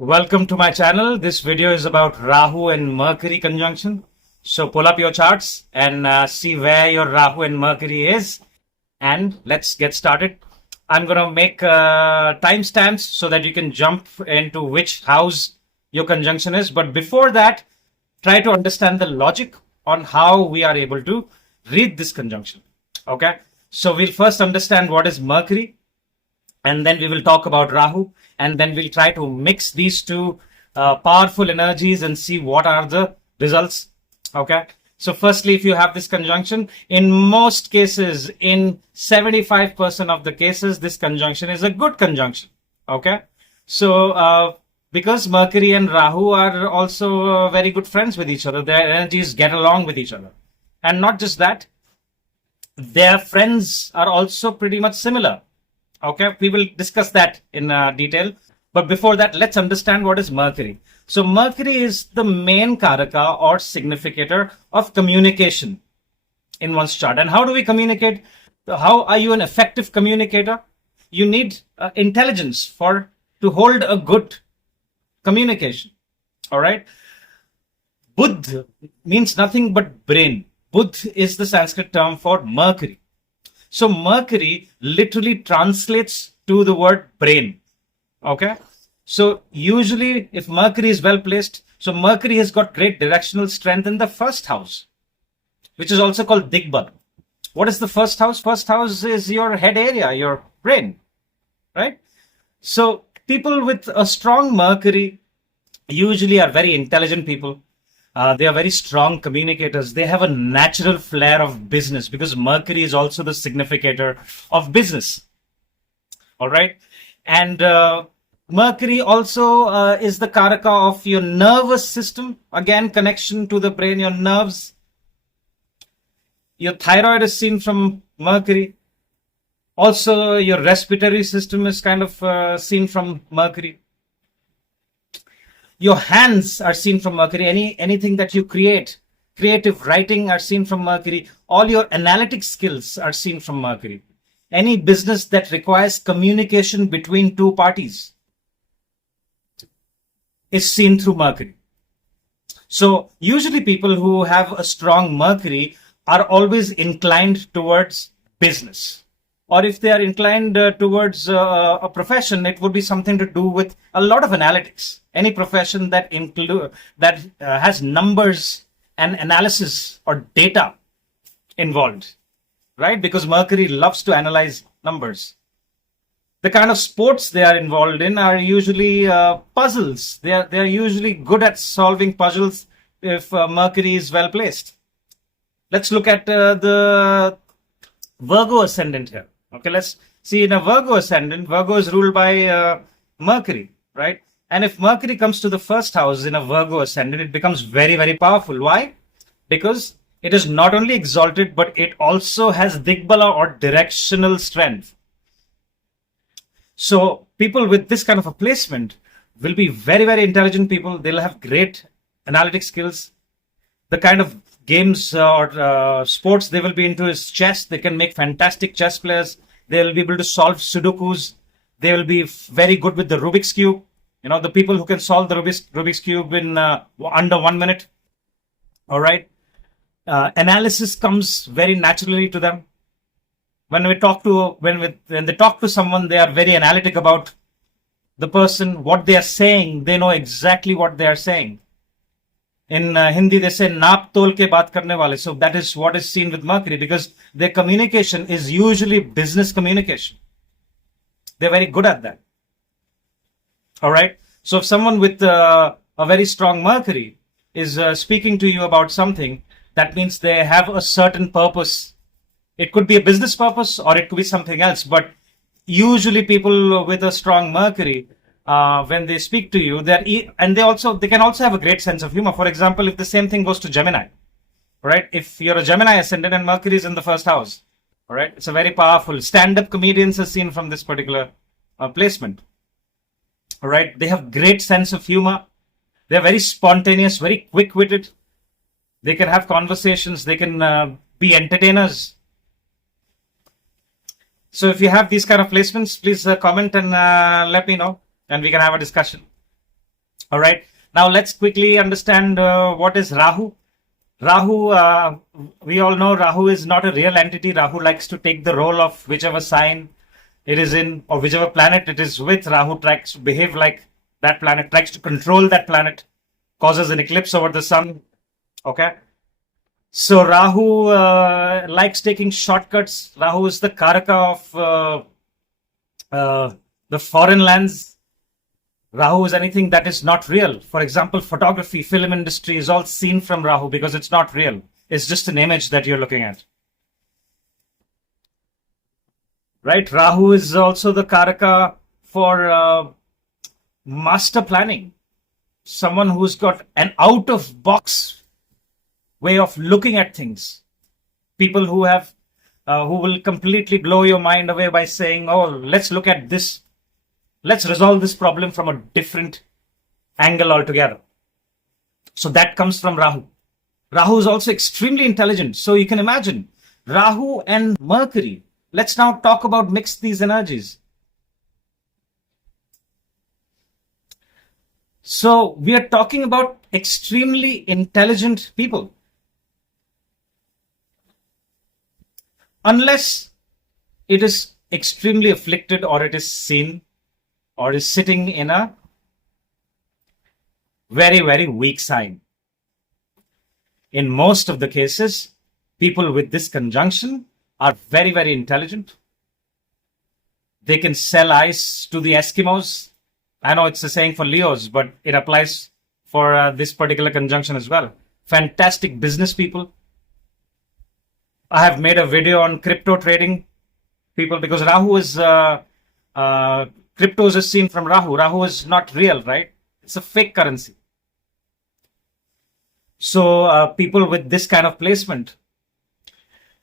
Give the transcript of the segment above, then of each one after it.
Welcome to my channel. This video is about Rahu and Mercury conjunction. So pull up your charts and see where your Rahu and Mercury is. And let's get started. I'm going to make timestamps so that you can jump into which house your conjunction is. But before that, try to understand the logic on how we are able to read this conjunction. Okay. So we'll first understand what is Mercury, and then we will talk about Rahu, and then we'll try to mix these two powerful energies and see what are the results. Okay. So firstly, if you have this conjunction, in most cases, in 75% of the cases, this conjunction is a good conjunction. Okay. So because Mercury and Rahu are also very good friends with each other, their energies get along with each other. And not just that, their friends are also pretty much similar. Okay, we will discuss that in detail. But before that, let's understand what is Mercury. So Mercury is the main karaka or significator of communication in one's chart. And how do we communicate? How are you an effective communicator? You need intelligence to hold a good communication. All right. Buddh means nothing but brain. Buddh is the Sanskrit term for Mercury. So Mercury literally translates to the word brain. Okay. So usually if Mercury is well placed, so Mercury has got great directional strength in the first house, which is also called Digbal. What is the first house? First house is your head area, your brain, right? So people with a strong Mercury usually are very intelligent people. They are very strong communicators. They have a natural flair of business because Mercury is also the significator of business. All right. And Mercury also is the karaka of your nervous system. Again, connection to the brain, your nerves. Your thyroid is seen from Mercury. Also, your respiratory system is kind of seen from Mercury. Your hands are seen from Mercury. Anything that you create, creative writing are seen from Mercury. All your analytic skills are seen from Mercury. Any business that requires communication between two parties is seen through Mercury. So usually people who have a strong Mercury are always inclined towards business. Or if they are inclined towards a profession, it would be something to do with a lot of analytics. Any profession that has numbers and analysis or data involved, right? Because Mercury loves to analyze numbers. The kind of sports they are involved in are usually puzzles. They are usually good at solving puzzles if Mercury is well placed. Let's look at the Virgo ascendant here. Okay, let's see in a Virgo ascendant, Virgo is ruled by Mercury, right? And if Mercury comes to the first house in a Virgo ascendant, it becomes very, very powerful. Why? Because it is not only exalted, but it also has Digbala or directional strength. So people with this kind of a placement will be very, very intelligent people. They'll have great analytic skills. The kind of games or sports they will be into is chess. They can make fantastic chess players. They will be able to solve Sudokus. They will be very good with the Rubik's Cube. You know, the people who can solve the Rubik's Cube in under 1 minute. All right. Analysis comes very naturally to them. When they talk to someone, they are very analytic about the person, what they are saying. They know exactly what they are saying. In Hindi, they say naap tol ke baat karne wale. So that is what is seen with Mercury because their communication is usually business communication. They're very good at that. All right. So if someone with a very strong Mercury is speaking to you about something, that means they have a certain purpose. It could be a business purpose or it could be something else. But usually people with a strong Mercury, when they speak to you, they can also have a great sense of humor. For example, if the same thing goes to Gemini, right? If you're a Gemini ascendant and Mercury is in the first house, all right, it's a very powerful stand-up comedians are seen from this particular placement. All right, they have great sense of humor. They're very spontaneous, very quick-witted. They can have conversations. They can be entertainers. So if you have these kind of placements, please comment and let me know, and we can have a discussion. All right. Now let's quickly understand what is Rahu. Rahu, we all know Rahu is not a real entity. Rahu likes to take the role of whichever sign it is in or whichever planet it is with. Rahu tries to behave like that planet, tries to control that planet, causes an eclipse over the sun. Okay. So Rahu likes taking shortcuts. Rahu is the Karaka of the foreign lands. Rahu is anything that is not real. For example, photography, film industry is all seen from Rahu because it's not real. It's just an image that you're looking at. Right? Rahu is also the Karaka for master planning. Someone who's got an out of box way of looking at things. People who have who will completely blow your mind away by saying, oh, let's look at this. Let's resolve this problem from a different angle altogether. So that comes from Rahu. Rahu is also extremely intelligent. So you can imagine Rahu and Mercury. Let's now talk about mix these energies. So we are talking about extremely intelligent people. Unless it is extremely afflicted or it is seen or is sitting in a very, very weak sign. In most of the cases, people with this conjunction are very, very intelligent. They can sell ice to the Eskimos. I know it's a saying for Leos, but it applies for this particular conjunction as well. Fantastic business people. I have made a video on crypto trading people because Rahu is cryptos is seen from Rahu. Rahu is not real, right? It's a fake currency. So people with this kind of placement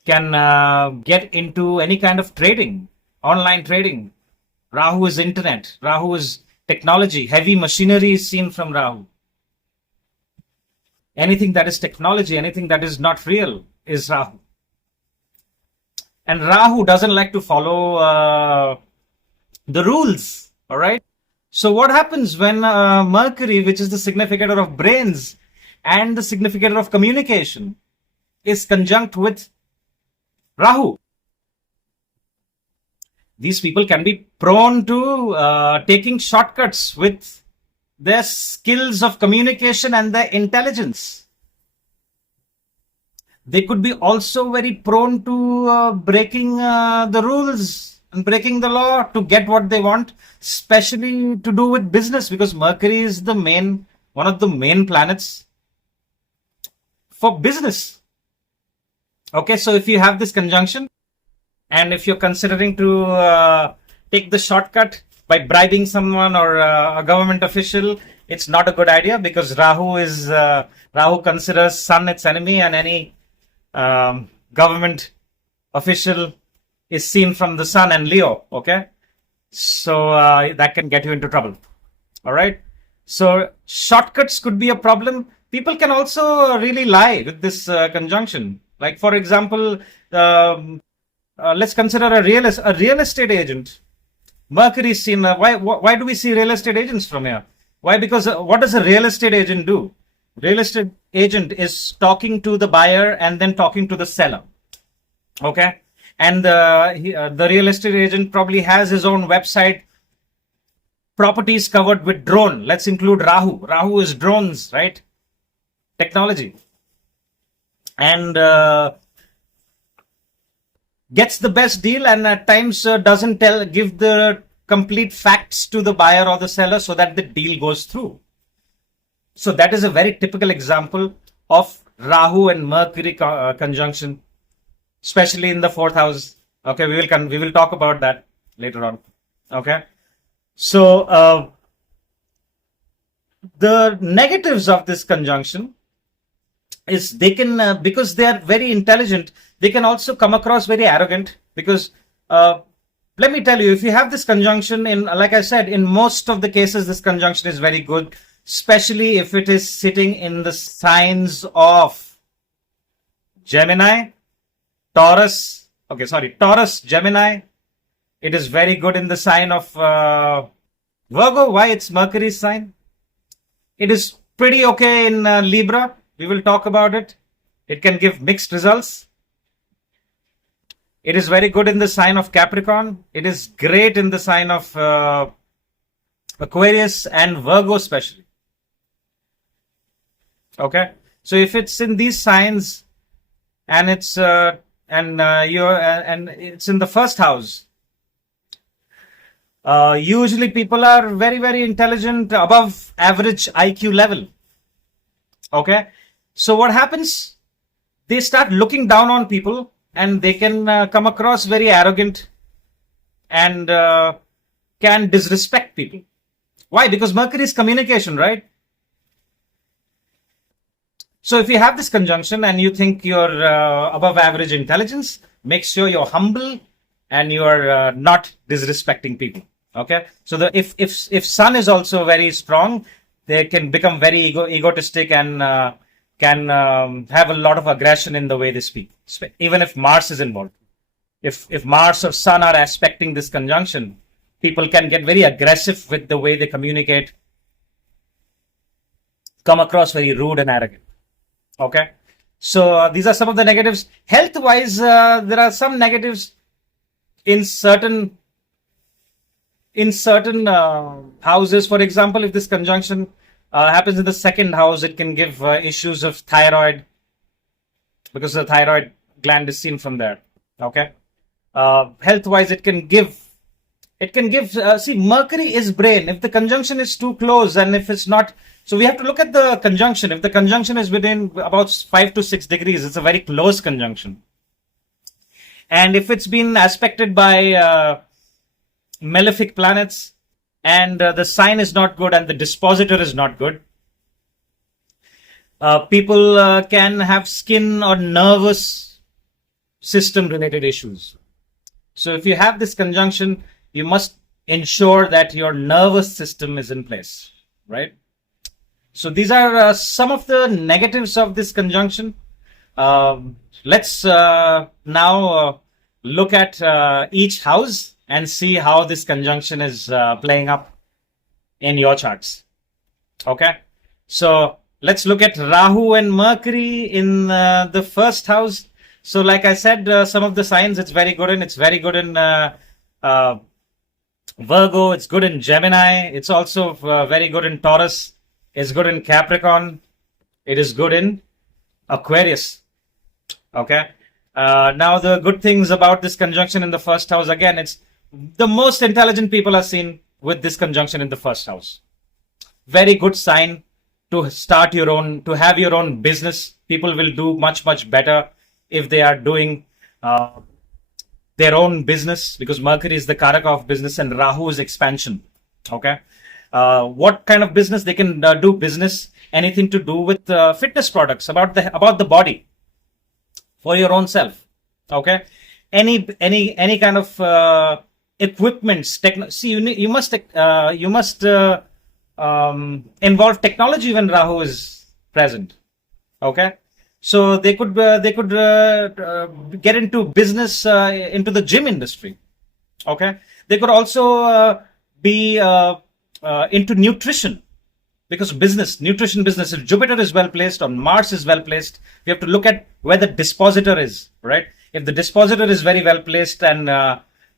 can get into any kind of trading, online trading. Rahu is internet. Rahu is technology. Heavy machinery is seen from Rahu. Anything that is technology, anything that is not real is Rahu. And Rahu doesn't like to follow the rules, all right? So what happens when Mercury, which is the significator of brains and the significator of communication, is conjunct with Rahu? These people can be prone to taking shortcuts with their skills of communication and their intelligence. They could be also very prone to breaking the rules and breaking the law to get what they want, especially to do with business, because Mercury is the one of the main planets for business. Okay, so if you have this conjunction and if you're considering to take the shortcut by bribing someone or a government official, it's not a good idea because Rahu considers Sun its enemy, and any government official is seen from the Sun and Leo. Okay, so that can get you into trouble. All right, so shortcuts could be a problem. People can also really lie with this conjunction. Like, for example, let's consider a real estate agent. Mercury is seen. Why do we see real estate agents from here? Why? Because what does a real estate agent do? Real estate agent is talking to the buyer and then talking to the seller. Okay, and the real estate agent probably has his own website. Properties covered with drone. Let's include Rahu. Rahu is drones, right? Technology. And gets the best deal, and at times doesn't give the complete facts to the buyer or the seller so that the deal goes through. So that is a very typical example of Rahu and Mercury conjunction, especially in the 4th house. Okay, we will talk about that later on. Okay, so the negatives of this conjunction is they can, because they are very intelligent, they can also come across very arrogant. Because let me tell you, if you have this conjunction like I said, in most of the cases, this conjunction is very good, especially if it is sitting in the signs of Gemini, Taurus. Taurus, Gemini. It is very good in the sign of Virgo. Why? It's Mercury's sign. It is pretty okay in Libra. We will talk about it. It can give mixed results. It is very good in the sign of Capricorn. It is great in the sign of Aquarius and Virgo especially. Okay, so if it's in these signs and it's and it's in the first house, usually people are very intelligent, above average IQ level. Okay, so what happens? They start looking down on people, and they can come across very arrogant and can disrespect people. Why? Because Mercury is communication, right? So if you have this conjunction and you think you're above average intelligence, make sure you're humble and you're not disrespecting people. Okay. So if Sun is also very strong, they can become very egotistic and can have a lot of aggression in the way they speak. Even if Mars is involved, if Mars or Sun are aspecting this conjunction, people can get very aggressive with the way they communicate, come across very rude and arrogant. Okay, so these are some of the negatives. Health wise, there are some negatives in certain houses. For example, if this conjunction happens in the second house, it can give issues of thyroid, because the thyroid gland is seen from there. Okay, health wise, it can give see, Mercury is brain. If the conjunction is too close, and if it's not, so we have to look at the conjunction. If the conjunction is within about 5 to 6 degrees, it's a very close conjunction. And if it's been aspected by malefic planets, and the sign is not good and the dispositor is not good, people can have skin or nervous system related issues. So if you have this conjunction, you must ensure that your nervous system is in place, right? So these are some of the negatives of this conjunction. Let's now look at each house and see how this conjunction is playing up in your charts. Okay, so let's look at Rahu and Mercury in the first house. So like I said, some of the signs it's very good in. It's very good in Virgo, it's good in Gemini, it's also very good in Taurus, it's good in Capricorn, it is good in Aquarius. Okay, now the good things about this conjunction in the first house, again, it's the most intelligent people are seen with this conjunction in the first house. Very good sign to start your own, to have your own business. People will do much better if they are doing their own business, because Mercury is the karaka of business and Rahu is expansion. Okay, what kind of business they can do? Business, anything to do with fitness products, about the body, for your own self. Okay, any kind of equipments. See, you must involve technology when Rahu is present. Okay. So they could get into business, into the gym industry. Okay, they could also be into nutrition, because nutrition business. If Jupiter is well placed or Mars is well placed, we have to look at where the dispositor is. Right, if the dispositor is very well placed and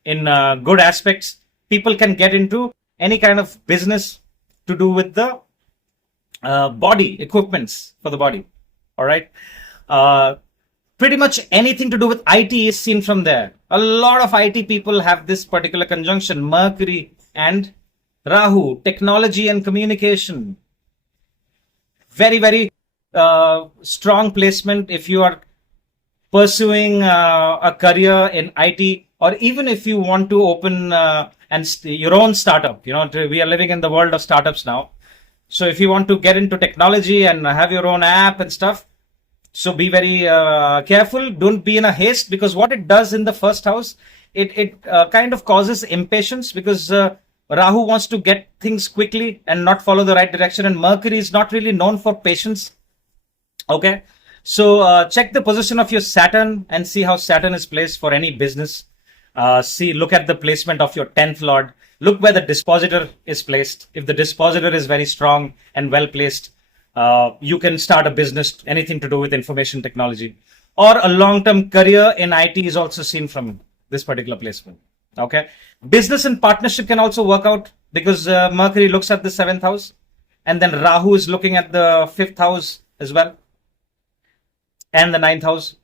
in good aspects, people can get into any kind of business to do with the body, equipments for the body. All right. Pretty much anything to do with IT is seen from there. A lot of IT people have this particular conjunction, Mercury and Rahu, technology and communication. Very strong placement if you are pursuing a career in IT, or even if you want to open your own startup. We are living in the world of startups now. So if you want to get into technology and have your own app and stuff, so be very careful. Don't be in a haste, because what it does in the first house, it kind of causes impatience, because Rahu wants to get things quickly and not follow the right direction, and Mercury is not really known for patience. Okay, so check the position of your Saturn and see how Saturn is placed for any business. Look at the placement of your 10th lord. Look where the dispositor is placed. If the dispositor is very strong and well placed, you can start a business, anything to do with information technology. Or a long-term career in IT is also seen from this particular placement. Okay. Business and partnership can also work out because Mercury looks at the 7th house, and then Rahu is looking at the 5th house as well, and the 9th house.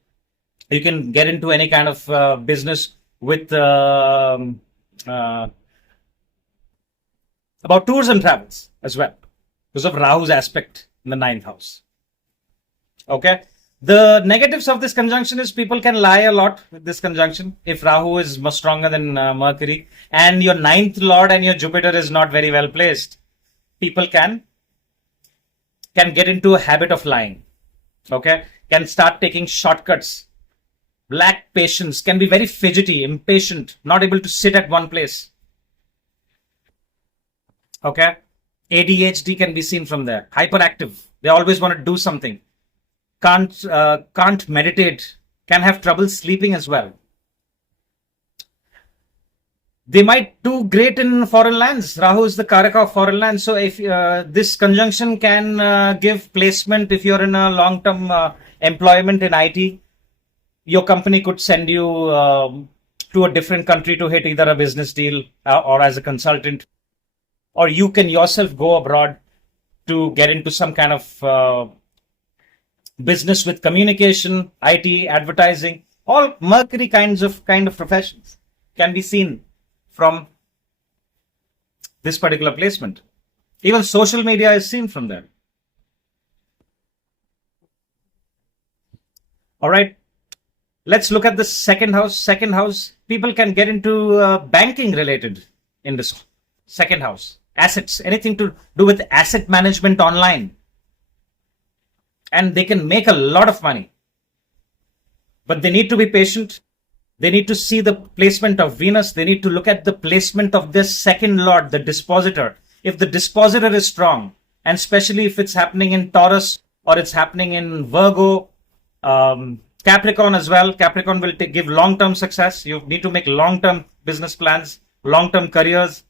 You can get into any kind of business with about tours and travels as well because of Rahu's aspect in the 9th house. Okay. The negatives of this conjunction is people can lie a lot with this conjunction. If Rahu is much stronger than Mercury and your 9th lord and your Jupiter is not very well placed, people can get into a habit of lying. Okay. Can start taking shortcuts. Lack patience, can be very fidgety, impatient, not able to sit at one place. Okay. ADHD can be seen from there. Hyperactive. They always want to do something. Can't meditate, can have trouble sleeping as well. They might do great in foreign lands. Rahu is the Karaka of foreign lands. So if this conjunction can give placement, if you're in a long-term employment in IT, your company could send you to a different country to hit either a business deal or as a consultant, or you can yourself go abroad to get into some kind of business with communication, IT, advertising, all Mercury kind of professions can be seen from this particular placement. Even social media is seen from there. All right. Let's look at the 2nd house. 2nd house, people can get into banking related in this 2nd house. Assets, anything to do with asset management online. And they can make a lot of money. But they need to be patient. They need to see the placement of Venus. They need to look at the placement of this 2nd lord, the dispositor. If the dispositor is strong, and especially if it's happening in Taurus or it's happening in Virgo, Capricorn as well. Capricorn will give long-term success. You need to make long-term business plans, long-term careers.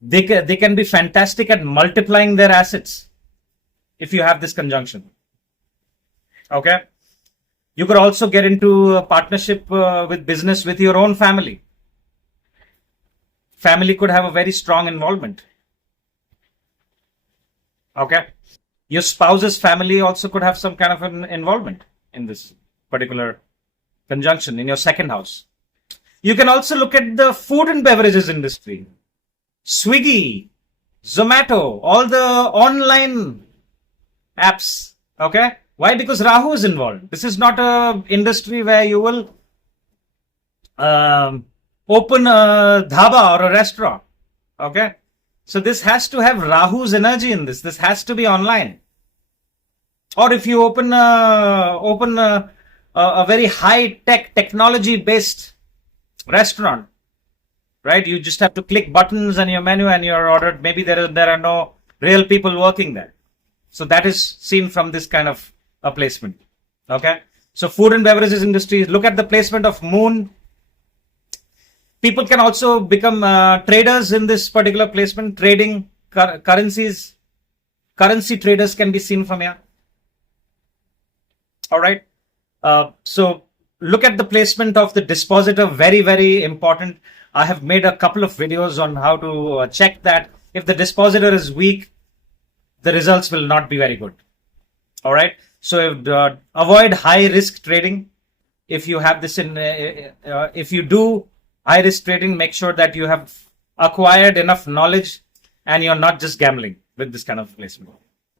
They can be fantastic at multiplying their assets if you have this conjunction. Okay. You could also get into a partnership with business with your own family. Family could have a very strong involvement. Okay. Your spouse's family also could have some kind of an involvement in this particular conjunction in your 2nd house. You can also look at the food and beverages industry. Swiggy, Zomato, all the online apps. Okay. Why? Because Rahu is involved. This is not a industry where you will open a dhaba or a restaurant. Okay. So this has to have Rahu's energy in this. This has to be online. Or if you open a very high-tech, technology-based restaurant, right? You just have to click buttons on your menu and you're ordered. Maybe there are no real people working there. So that is seen from this kind of a placement. Okay. So food and beverages industry, look at the placement of moon. People can also become traders in this particular placement, trading currencies. Currency traders can be seen from here. All right. So look at the placement of the dispositor. Very, very important. I have made a couple of videos on how to check that. If the dispositor is weak, the results will not be very good. All right. So avoid high risk trading. If you have this if you do high risk trading, make sure that you have acquired enough knowledge and you're not just gambling with this kind of placement.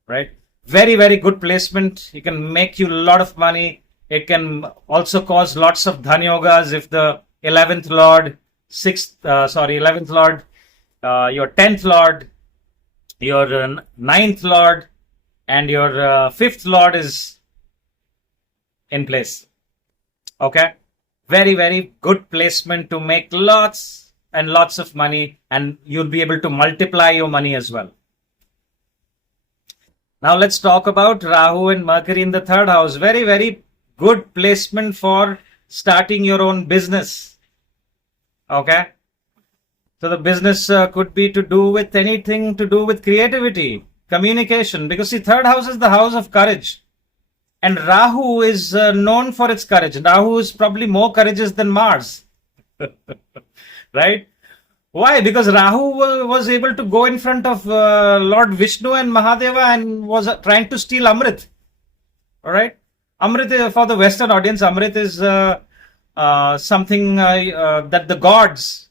Right. Very, very good placement. It can make you a lot of money. It can also cause lots of dhan yogas if the 11th lord, 11th lord, your 10th lord, your 9th lord, and your 5th lord is in place. Okay. Very, very good placement to make lots and lots of money, and you'll be able to multiply your money as well. Now let's talk about Rahu and Mercury in the 3rd house. Very, very good placement for starting your own business. Okay. So the business could be to do with anything to do with creativity, communication, because see, third house is the house of courage. And Rahu is known for its courage. Rahu is probably more courageous than Mars. Right? Why? Because Rahu was able to go in front of Lord Vishnu and Mahadeva and was trying to steal Amrit. Alright? Amrit, for the Western audience, Amrit is something that the gods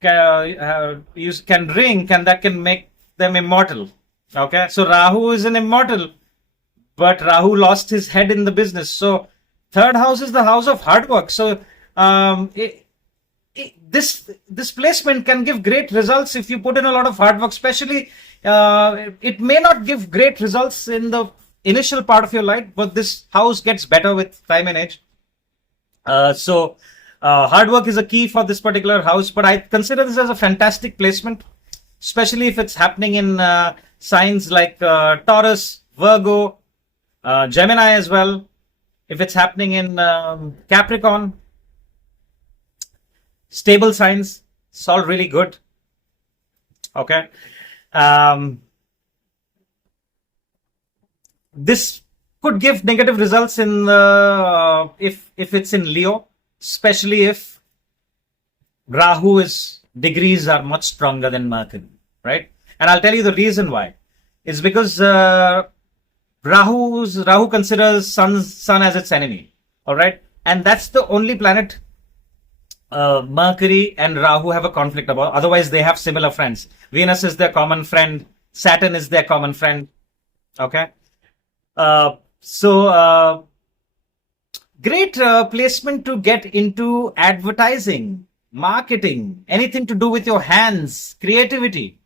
can drink, and that can make them immortal. Okay? So Rahu is an immortal. But Rahu lost his head in the business. So third house is the house of hard work. So this placement can give great results if you put in a lot of hard work. Especially, it may not give great results in the initial part of your life, but this house gets better with time and age. So hard work is a key for this particular house. But I consider this as a fantastic placement, especially if it's happening in signs like Taurus, Virgo, Gemini as well. If it's happening in Capricorn, stable signs, it's all really good. Okay. This could give negative results in if it's in Leo, especially if Rahu's degrees are much stronger than Mercury, right? And I'll tell you the reason why. It's because Rahu considers sun as its enemy, all right, and that's the only planet Mercury and Rahu have a conflict about. Otherwise, they have similar friends. Venus is their common friend. Saturn is their common friend. Okay, so great placement to get into advertising, marketing, anything to do with your hands, creativity.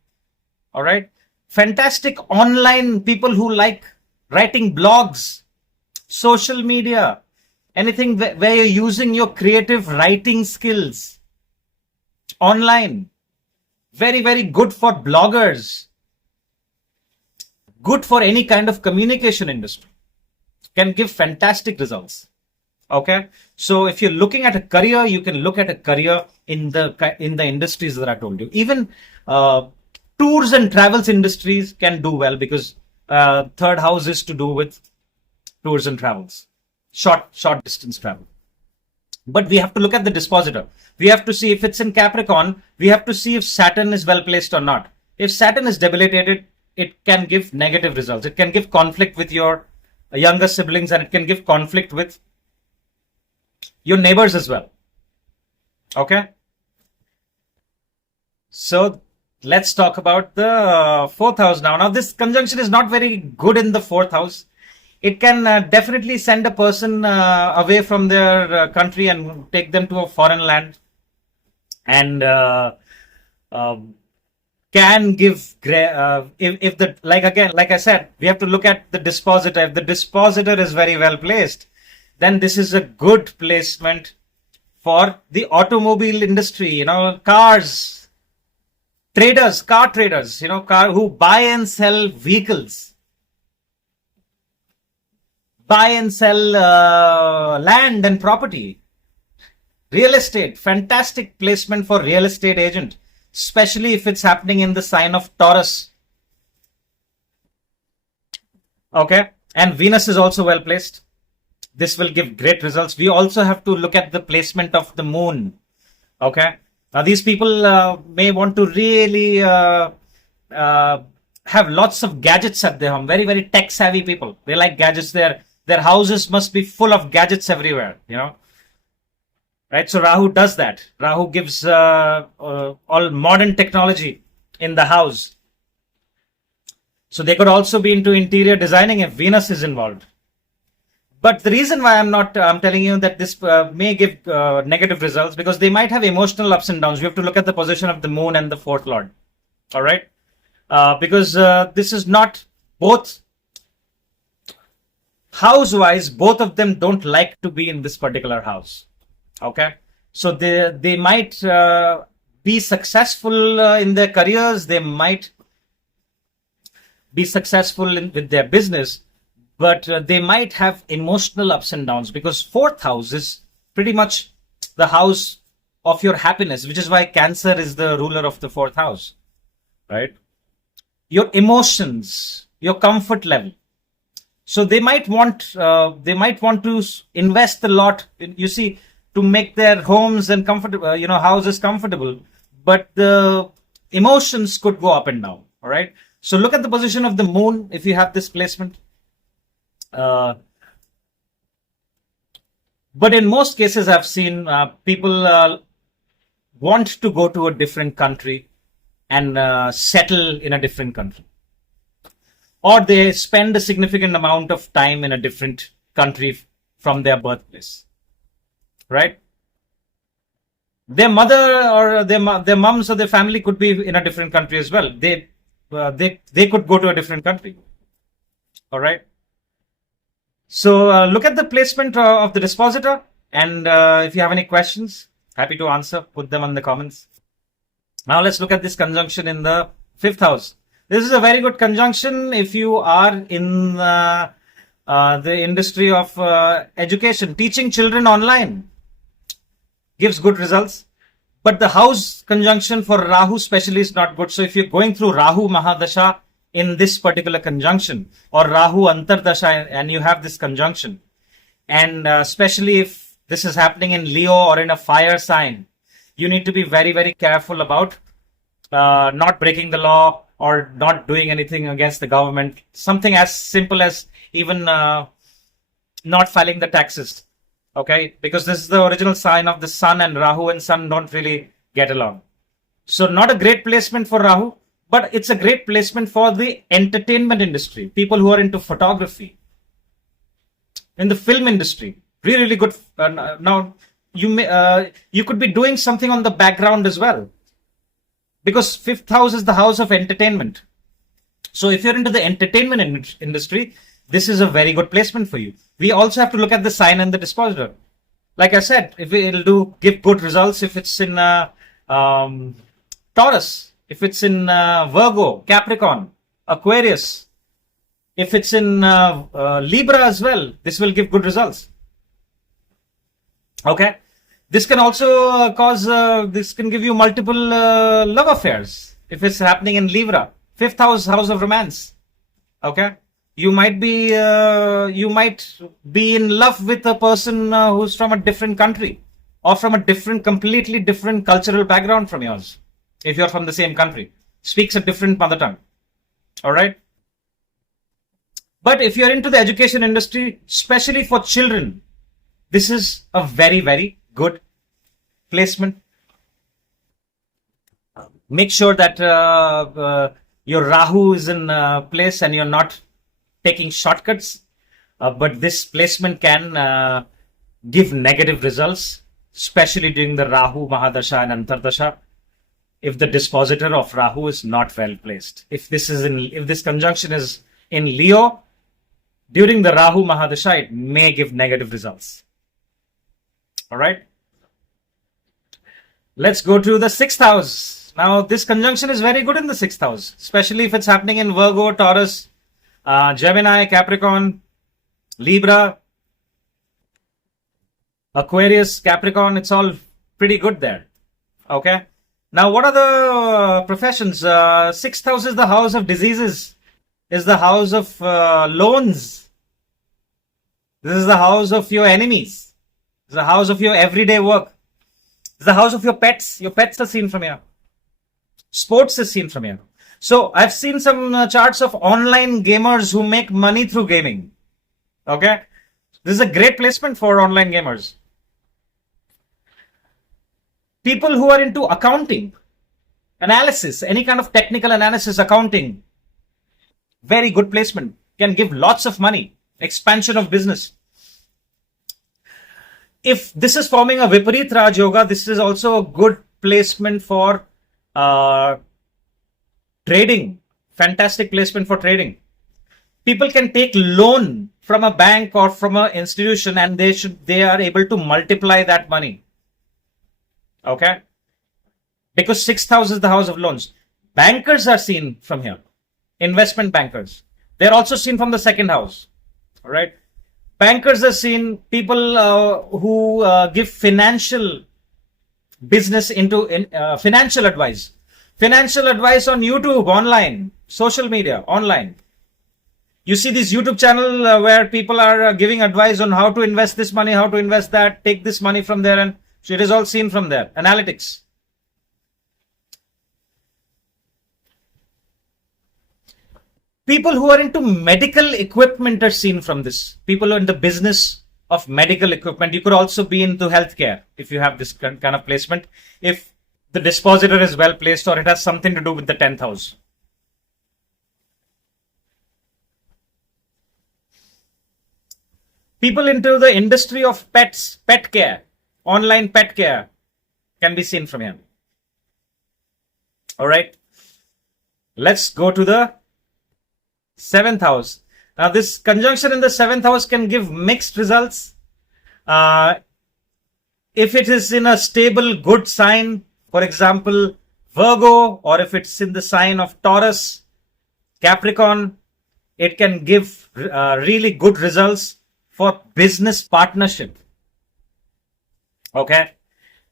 All right, fantastic online people who like writing blogs, social media, anything where you're using your creative writing skills online. Very, very good for bloggers. Good for any kind of communication industry. Can give fantastic results. Okay, so if you're looking at a career, you can look at a career in the industries that I told you. Even tours and travels industries can do well because third house is to do with tours and travels, short distance travel. But we have to look at the dispositor. We have to see if it's in Capricorn. We have to see if Saturn is well placed or not. If Saturn is debilitated, it can give negative results. It can give conflict with your younger siblings, and it can give conflict with your neighbors as well. Okay. So let's talk about the fourth house now. Now, this conjunction is not very good in the fourth house. It can definitely send a person away from their country and take them to a foreign land, and can give if the like I said, we have to look at the dispositor. If the dispositor is very well placed, then this is a good placement for the automobile industry. Cars. Traders, car traders, who buy and sell vehicles, buy and sell land and property, real estate, fantastic placement for real estate agent, especially if it's happening in the sign of Taurus. Okay, and Venus is also well placed. This will give great results. We also have to look at the placement of the moon. Okay. Now, these people may want to really have lots of gadgets at their home. Very, very tech savvy people. They like gadgets. Their houses must be full of gadgets everywhere. Right? So Rahu does that. Rahu gives all modern technology in the house. So they could also be into interior designing if Venus is involved. But the reason why I'm telling you that this may give negative results, because they might have emotional ups and downs. We have to look at the position of the moon and the fourth lord. All right. Because this is not both house-wise, both of them don't like to be in this particular house. Okay. So they might be successful in their careers. They might be successful with their business. But they might have emotional ups and downs, because fourth house is pretty much the house of your happiness, which is why Cancer is the ruler of the fourth house, right? Your emotions, your comfort level. So they might want to invest a lot, you see, to make their homes and houses comfortable, but the emotions could go up and down. All right. So look at the position of the moon if you have this placement. But in most cases, I've seen people want to go to a different country and settle in a different country, or they spend a significant amount of time in a different country from their birthplace, right? Their mother or their moms or their family could be in a different country as well. They could go to a different country. All right. So look at the placement of the dispositor, and if you have any questions, happy to answer. Put them in the comments. Now let's look at this conjunction in the fifth house. This is a very good conjunction if you are in the industry of education, teaching children online. Gives good results. But the house conjunction for Rahu especially is not good. So if you're going through Rahu Mahadasha in this particular conjunction, or Rahu Antardasha, and you have this conjunction, and especially if this is happening in Leo or in a fire sign, you need to be very, very careful about not breaking the law or not doing anything against the government. Something as simple as even not filing the taxes. Okay, because this is the original sign of the sun, and Rahu and sun don't really get along. So not a great placement for Rahu, but it's a great placement for the entertainment industry, people who are into photography, in the film industry. Really, really good. Now you could be doing something on the background as well, because fifth house is the house of entertainment. So if you're into the entertainment industry, this is a very good placement for you. We also have to look at the sign and the dispositor. Like I said, if it'll give good results if it's in Taurus, if it's in Virgo, Capricorn, Aquarius, if it's in Libra as well, this will give good results. Okay. This can also this can give you multiple love affairs if it's happening in Libra, fifth house of romance. Okay. You might be in love with a person who's from a different country, or from a completely different cultural background from yours. If you're from the same country, speaks a different mother tongue. All right. But if you're into the education industry, especially for children, this is a very, very good placement. Make sure that your Rahu is in place and you're not taking shortcuts, but this placement can give negative results, especially during the Rahu Mahadasha and Antardasha, if the dispositor of Rahu is not well placed. If this conjunction is in Leo during the Rahu Mahadasha, it may give negative results. All right. Let's go to the sixth house. Now, this conjunction is very good in the sixth house, especially if it's happening in Virgo, Taurus, Gemini, Capricorn, Libra, Aquarius, Capricorn. It's all pretty good there. Okay. Now, what are the professions? Sixth house is the house of diseases, is the house of loans. This is the house of your enemies. It's the house of your everyday work. It's the house of your pets. Your pets are seen from here. Sports is seen from here. So I've seen some charts of online gamers who make money through gaming. Okay. This is a great placement for online gamers. People who are into accounting, analysis, any kind of technical analysis, accounting, very good placement. Can give lots of money. Expansion of business. If this is forming a Viparit Raj Yoga, this is also a good placement for trading. Fantastic placement for trading. People can take loan from a bank or from an institution, and they are able to multiply that money. Okay. Because sixth house is the house of loans. Bankers are seen from here. Investment bankers. They're also seen from the second house. All right. Bankers are seen, people who give financial business into financial advice. Financial advice on YouTube, online, social media, online. You see this YouTube channel where people are giving advice on how to invest this money, how to invest that, take this money from there, and so it is all seen from there. Analytics. People who are into medical equipment are seen from this. People who are in the business of medical equipment. You could also be into healthcare if you have this kind of placement. If the dispositor is well placed or it has something to do with the 10th house. People into the industry of pets, pet care, online pet care can be seen from here. All right. Let's go to the 7th house. Now, this conjunction in the 7th house can give mixed results. If it is in a stable, good sign, for example, Virgo, or if it's in the sign of Taurus, Capricorn, it can give really good results for business partnership. Okay.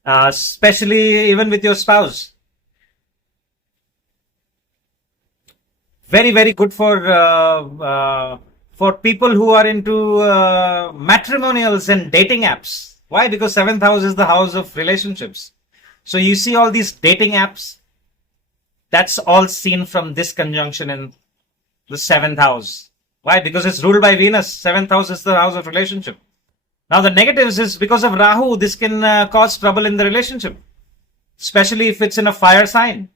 Especially even with your spouse. Very, very good for people who are into matrimonials and dating apps. Why? Because 7th house is the house of relationships. So you see all these dating apps. That's all seen from this conjunction in the 7th house. Why? Because it's ruled by Venus. 7th house is the house of relationship. Now the negatives is because of Rahu, this can cause trouble in the relationship. Especially if it's in a fire sign,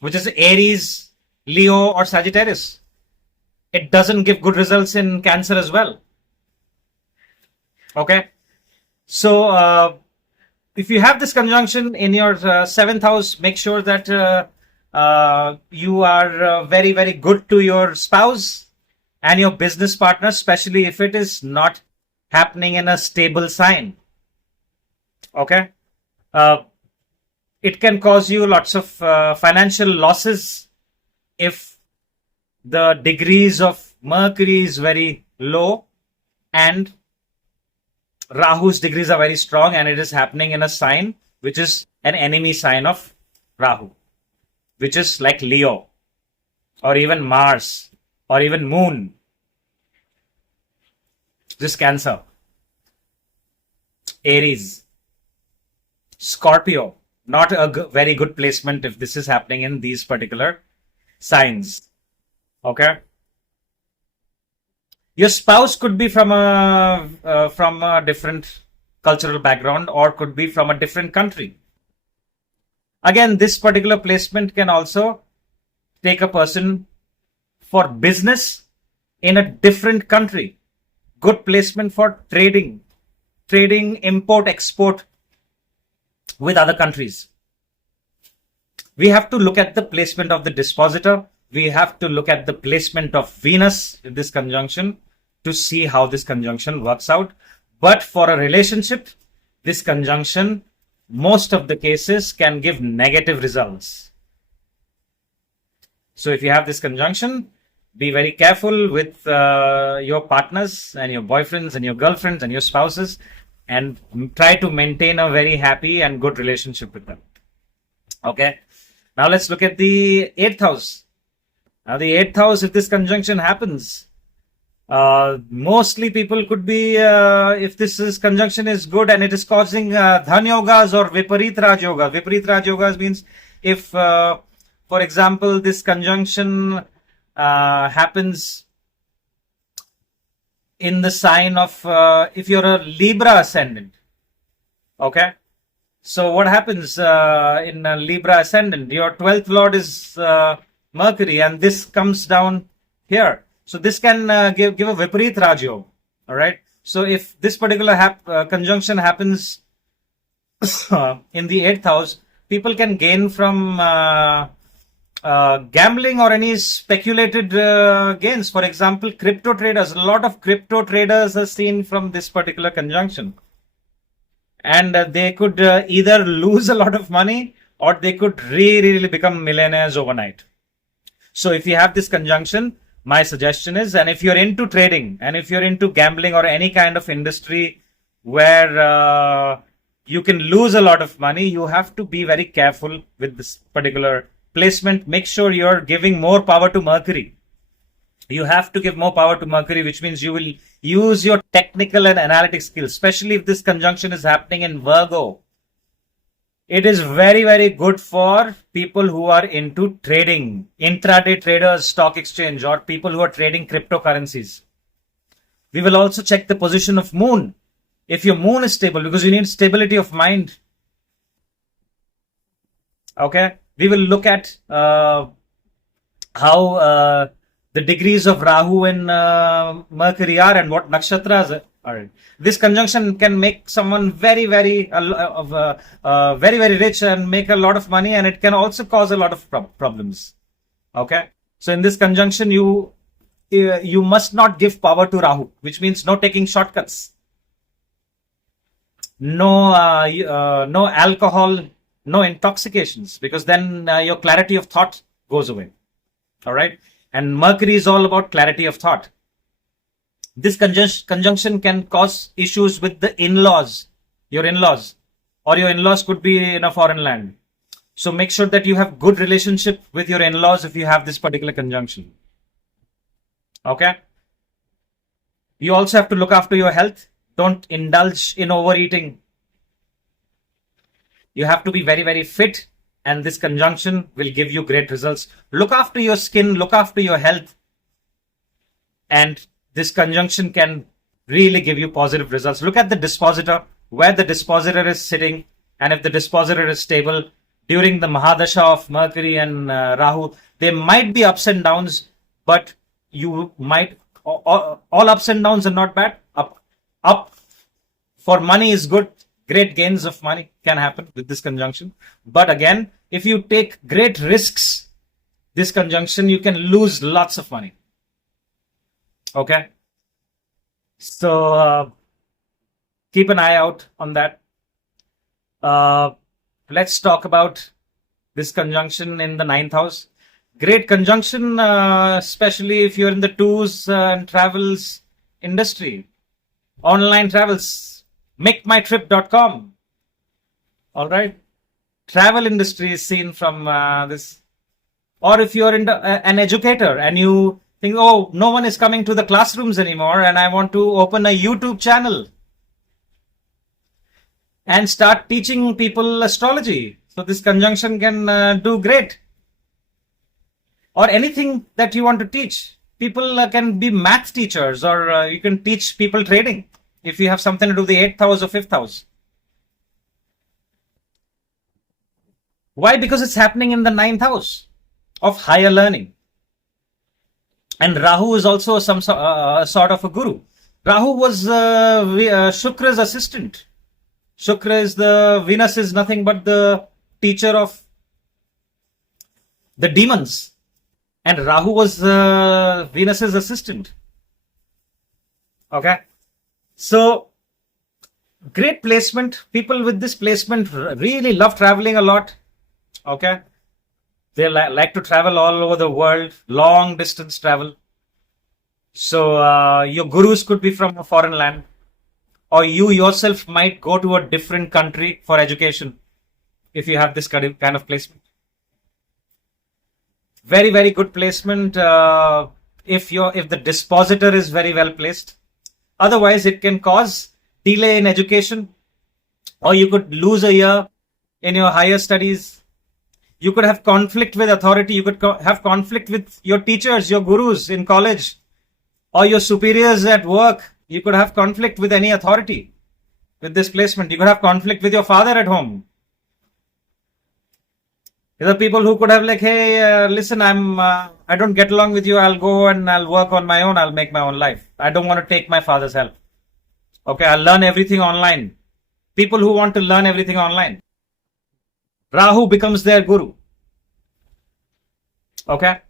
which is Aries, Leo or Sagittarius. It doesn't give good results in Cancer as well. Okay. So, if you have this conjunction in your 7th house, make sure that you are very, very good to your spouse and your business partner, especially if it is not happening in a stable sign. Okay. It can cause you lots of financial losses if the degrees of Mercury is very low and Rahu's degrees are very strong and it is happening in a sign which is an enemy sign of Rahu, which is like Leo or even Mars or even Moon. This Cancer, Aries, Scorpio. Not a very good placement if this is happening in these particular signs. Okay. Your spouse could be from a different cultural background or could be from a different country. Again, this particular placement can also take a person for business in a different country. Good placement for trading, import, export with other countries. We have to look at the placement of the dispositor. We have to look at the placement of Venus in this conjunction to see how this conjunction works out. But for a relationship, this conjunction, most of the cases can give negative results. So if you have this conjunction, be very careful with your partners and your boyfriends and your girlfriends and your spouses and try to maintain a very happy and good relationship with them. Okay. Now let's look at the 8th house. Now the 8th house, if this conjunction happens, mostly people could be, if this conjunction is good and it is causing dhan yogas or viparit raj yoga. Viparit raj yogas means if, for example, this conjunction happens in the sign of, if you're a Libra ascendant. Okay. So what happens in Libra ascendant? Your 12th lord is Mercury and this comes down here. So this can give a Viparit Raj Yoga. All right. So if this particular conjunction happens in the 8th house, people can gain from gambling or any speculated gains. For example, crypto traders. A lot of crypto traders are seen from this particular conjunction. And they could either lose a lot of money or they could really become millionaires overnight. So if you have this conjunction, my suggestion is, and if you're into trading and if you're into gambling or any kind of industry where You can lose a lot of money. You have to be very careful with this particular placement. Make sure you're giving more power to Mercury. You have to give more power to Mercury, which means you will use your technical and analytic skills, especially if this conjunction is happening in Virgo. It is very, very good for people who are into trading, intraday traders, stock exchange, or people who are trading cryptocurrencies. We will also check the position of moon. If your moon is stable, because you need stability of mind. Okay. We will look at how the degrees of Rahu and Mercury are and what nakshatras are. This conjunction can make someone very, very rich and make a lot of money, and it can also cause a lot of problems. Okay. So in this conjunction, you must not give power to Rahu, which means no taking shortcuts, no alcohol, no intoxications, because then your clarity of thought goes away. All right. And Mercury is all about clarity of thought. This conjunction can cause issues with the in-laws, your in-laws, or your in-laws could be in a foreign land. So make sure that you have good relationship with your in-laws if you have this particular conjunction. Okay. You also have to look after your health. Don't indulge in overeating. You have to be very, very fit, and this conjunction will give you great results. Look after your skin, look after your health, and this conjunction can really give you positive results. Look at the dispositor, where the dispositor is sitting, and if the dispositor is stable during the Mahadasha of Mercury and Rahu, there might be ups and downs, but you might, all ups and downs are not bad. Up for money is good. Great gains of money can happen with this conjunction. But again, if you take great risks, this conjunction, you can lose lots of money. Okay. So keep an eye out on that. Let's talk about this conjunction in the 9th house. Great conjunction, especially if you're in the tours and travels industry, online travels. MakeMyTrip.com. All right. Travel industry is seen from this. Or if you're an educator and you think, oh, no one is coming to the classrooms anymore and I want to open a YouTube channel and start teaching people astrology. So this conjunction can do great. Or anything that you want to teach. People can be math teachers, or you can teach people trading. If you have something to do with the 8th house or 5th house. Why? Because it's happening in the 9th house of higher learning. And Rahu is also some sort of a guru. Rahu was Shukra's assistant. Shukra is Venus is nothing but the teacher of the demons. And Rahu was Venus's assistant. Okay. So, great placement. People with this placement really love traveling a lot. Okay. They like to travel all over the world, long distance travel. So, your gurus could be from a foreign land, or you yourself might go to a different country for education if you have this kind of placement. Very, very good placement if the dispositor is very well placed. Otherwise, it can cause delay in education, or you could lose a year in your higher studies. You could have conflict with authority. You could have conflict with your teachers, your gurus in college, or your superiors at work. You could have conflict with any authority with this placement. You could have conflict with your father at home. There are people who could have like, hey, listen, I don't get along with you. I'll go and I'll work on my own. I'll make my own life. I don't want to take my father's help. Okay, I'll learn everything online. People who want to learn everything online. Rahu becomes their guru. Okay.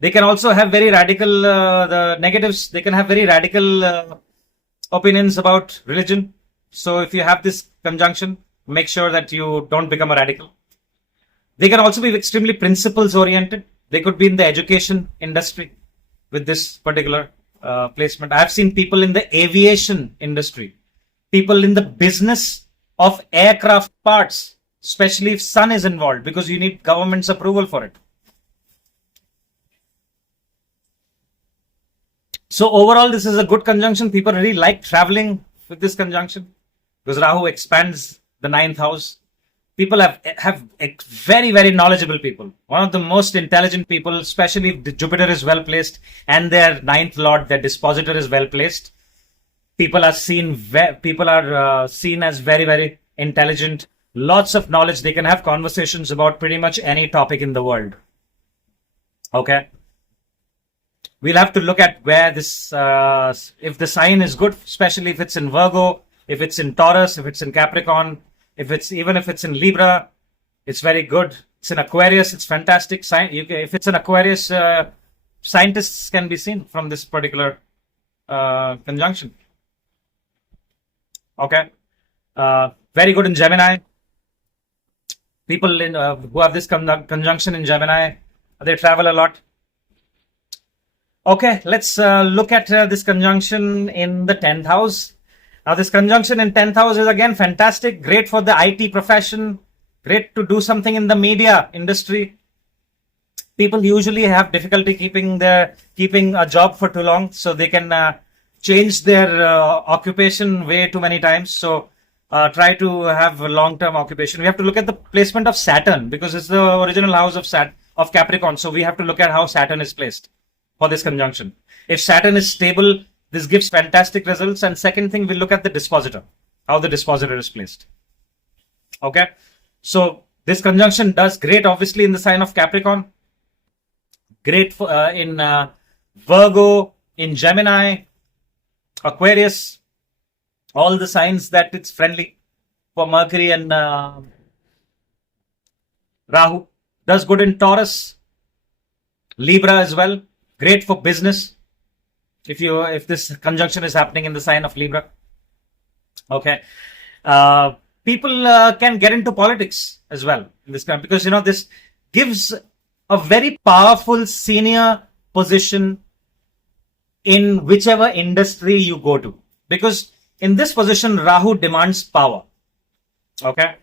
They can also have very radical, the negatives, they can have very radical opinions about religion. So if you have this conjunction, make sure that you don't become a radical. They can also be extremely principles oriented. They could be in the education industry with this particular placement. I have seen people in the aviation industry, people in the business of aircraft parts, especially if sun is involved, because you need government's approval for it. So overall, this is a good conjunction. People really like traveling with this conjunction because Rahu expands the ninth house. People have very, very knowledgeable people. One of the most intelligent people, especially if Jupiter is well placed and their ninth lord, their dispositor, is well placed. People are seen as very, very intelligent. Lots of knowledge. They can have conversations about pretty much any topic in the world. Okay. We'll have to look at where this, if the sign is good, especially if it's in Virgo, if it's in Taurus, if it's in Capricorn, even if it's in Libra, it's very good. It's in Aquarius, it's fantastic. If it's in Aquarius, scientists can be seen from this particular conjunction. Okay. Very good in Gemini. People who have this conjunction in Gemini, they travel a lot. Okay, let's look at this conjunction in the 10th house. Now, this conjunction in 10th house is again fantastic, great for the IT profession, great to do something in the media industry. People usually have difficulty keeping a job for too long, so they can change their occupation way too many times. So try to have a long-term occupation. We have to look at the placement of Saturn because it's the original house of Capricorn. So we have to look at how Saturn is placed for this conjunction. If Saturn is stable, this gives fantastic results. And second thing, we'll look at the dispositor, how the dispositor is placed. Okay. So this conjunction does great, obviously, in the sign of Capricorn. Great for, in Virgo, in Gemini, Aquarius, all the signs that it's friendly for Mercury and Rahu. Does good in Taurus, Libra as well. Great for business. If this conjunction is happening in the sign of Libra. Okay. People can get into politics as well in this kind, because this gives a very powerful senior position in whichever industry you go to, because in this position Rahu demands power. Okay.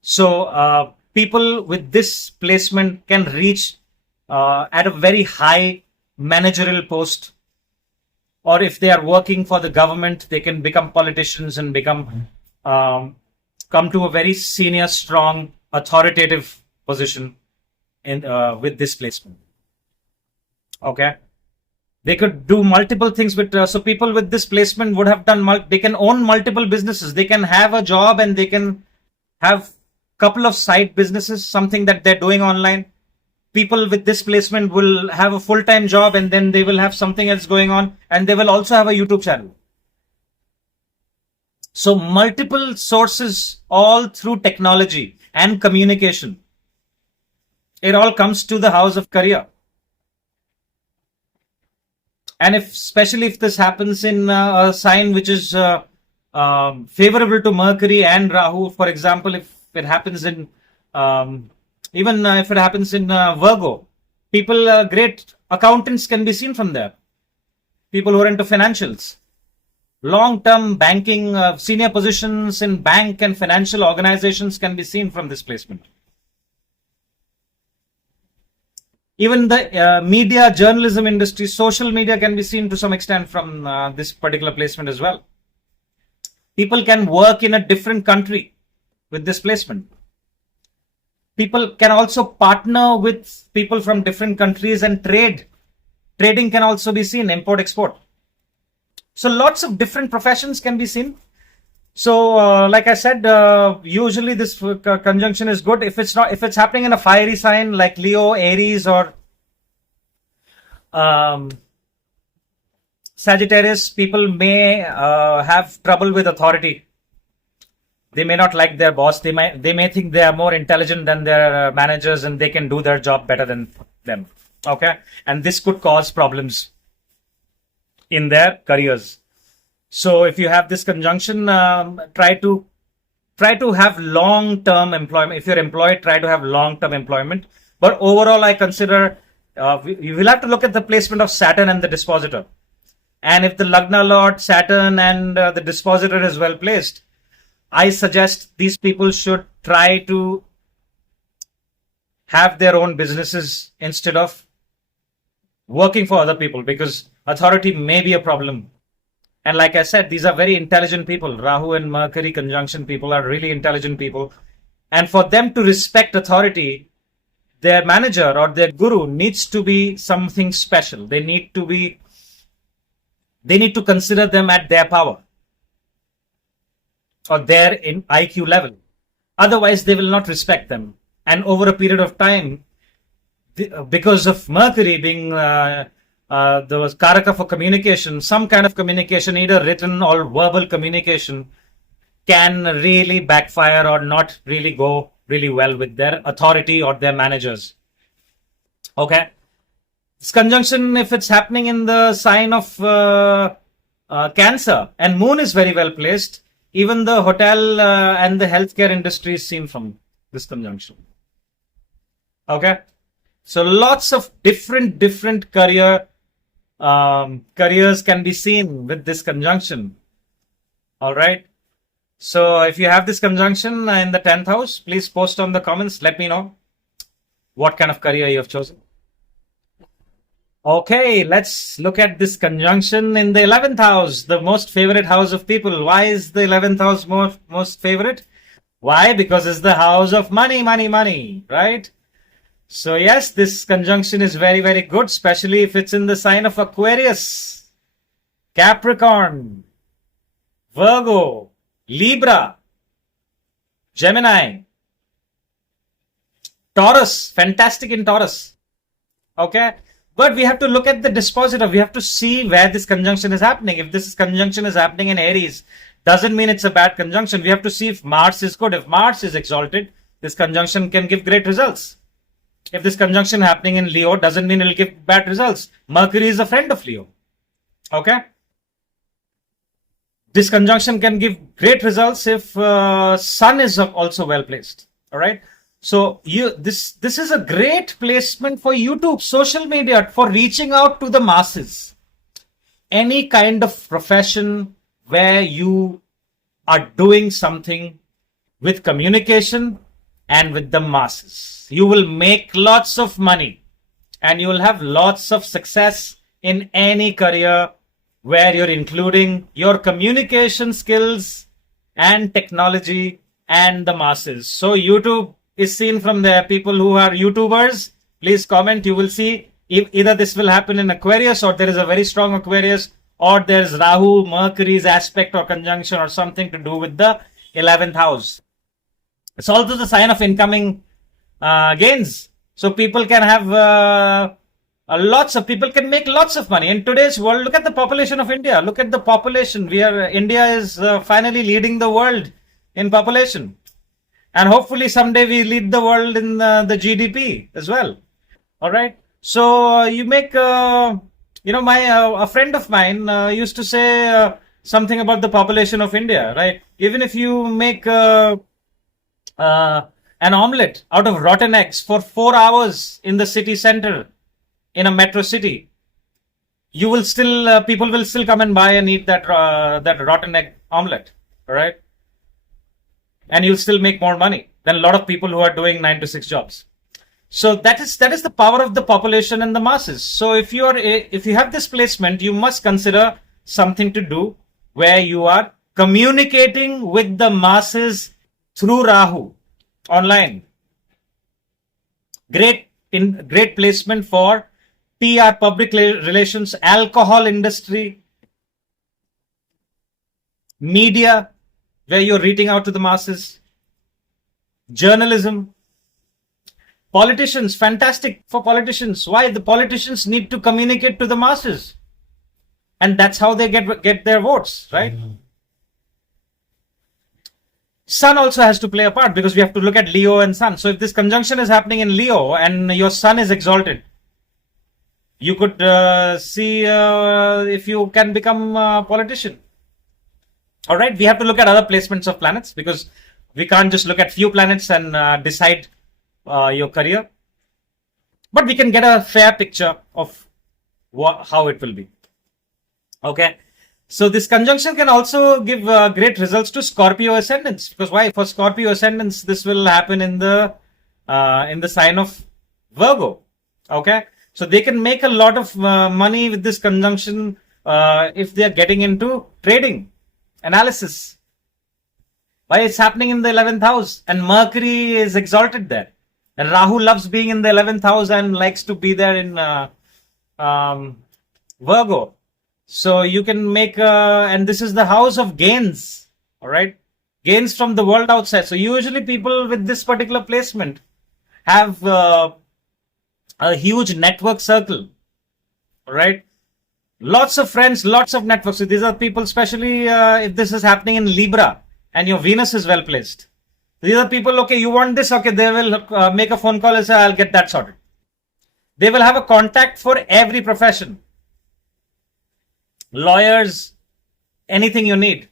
So people with this placement can reach at a very high managerial post, or if they are working for the government, they can become politicians and come to a very senior, strong, authoritative position in with this placement. Okay, they could do multiple things with. So people with this placement would have done. They can own multiple businesses. They can have a job and they can have couple of side businesses, something that they're doing online. People with this placement will have a full-time job and then they will have something else going on, and they will also have a YouTube channel. So multiple sources all through technology and communication. It all comes to the house of career. And especially if this happens in a sign which is favorable to Mercury and Rahu, for example, if it happens in if it happens in Virgo, great accountants can be seen from there. People who are into financials, long-term banking, senior positions in bank and financial organizations can be seen from this placement. Even the media, journalism industry, social media can be seen to some extent from this particular placement as well. People can work in a different country with this placement. People can also partner with people from different countries and trade. Trading can also be seen, import, export. So lots of different professions can be seen. So like I said, usually this conjunction is good. If it's happening in a fiery sign like Leo, Aries, or Sagittarius, people may have trouble with authority. They may not like their boss. They may think they are more intelligent than their managers and they can do their job better than them. Okay, and this could cause problems in their careers. So if you have this conjunction, try to have long-term employment. If you're employed, try to have long-term employment. But overall, I consider you will have to look at the placement of Saturn and the dispositor. And if the Lagna Lord, Saturn, and the dispositor is well placed, I suggest these people should try to have their own businesses instead of working for other people, because authority may be a problem. And like I said, these are very intelligent people. Rahu and Mercury conjunction people are really intelligent people. And for them to respect authority, their manager or their guru needs to be something special. They need to consider them at their power or their in IQ level. Otherwise, they will not respect them. And over a period of time, because of Mercury being the Karaka for communication, some kind of communication, either written or verbal communication, can really backfire or not really go really well with their authority or their managers. Okay. This conjunction, if it's happening in the sign of Cancer, and Moon is very well placed, even the hotel and the healthcare industry is seen from this conjunction. Okay. So lots of different careers can be seen with this conjunction. All right. So if you have this conjunction in the 10th house, please post on the comments. Let me know what kind of career you have chosen. Okay, let's look at this conjunction in the 11th house, the most favorite house of people. Why is the 11th house most favorite? Why? Because it's the house of money, right? So yes, this conjunction is very good, especially if it's in the sign of Aquarius, Capricorn, Virgo, Libra, Gemini, Taurus. Fantastic in Taurus. Okay. But we have to look at the dispositor. We have to see where this conjunction is happening. If this conjunction is happening in Aries, doesn't mean it's a bad conjunction. We have to see if Mars is good. If Mars is exalted, this conjunction can give great results. If this conjunction happening in Leo, doesn't mean it will give bad results. Mercury is a friend of Leo. Okay. This conjunction can give great results if Sun is also well placed. All right. So this is a great placement for YouTube, social media, for reaching out to the masses. Any kind of profession where you are doing something with communication and with the masses, you will make lots of money and you will have lots of success in any career where you're including your communication skills and technology and the masses. So YouTube is seen from there. People who are YouTubers, please comment. You will see if either this will happen in Aquarius, or there is a very strong Aquarius, or there's Rahu, Mercury's aspect or conjunction or something to do with the 11th house. It's also the sign of incoming gains. So people can have lots of people can make lots of money in today's world. Look at the population of India. Look at the population. India is finally leading the world in population. And hopefully someday we lead the world in the GDP as well. All right. So you make, a friend of mine used to say something about the population of India, right? Even if you make an omelette out of rotten eggs for 4 hours in the city center, in a metro city, you will still, people will still come and buy and eat that rotten egg omelette. All right. And you'll still make more money than a lot of people who are doing 9 to 6 jobs. So that is the power of the population and the masses. So if you have this placement, you must consider something to do where you are communicating with the masses through Rahu online. Great placement for PR, public relations, alcohol industry, media, where you're reaching out to the masses, journalism, politicians. Fantastic for politicians. Why? The politicians need to communicate to the masses, and that's how they get their votes, right? Sun also has to play a part, because we have to look at Leo and Sun. So if this conjunction is happening in Leo and your Sun is exalted, you could see if you can become a politician. All right, we have to look at other placements of planets, because we can't just look at few planets and decide your career. But we can get a fair picture of how it will be. Okay. So this conjunction can also give great results to Scorpio ascendants. Because why? For Scorpio ascendants, this will happen in the sign of Virgo. Okay, so they can make a lot of money with this conjunction if they are getting into trading, analysis. Why? It's happening in the 11th house, and Mercury is exalted there, and Rahu loves being in the 11th house and likes to be there in Virgo. So you can make, and this is the house of gains, all right? Gains from the world outside. So usually people with this particular placement have a huge network circle, all right? Lots of friends, lots of networks. So these are people, especially if this is happening in Libra and your Venus is well placed. These are people, okay, you want this, okay, they will make a phone call and say, I'll get that sorted. They will have a contact for every profession. Lawyers, anything you need.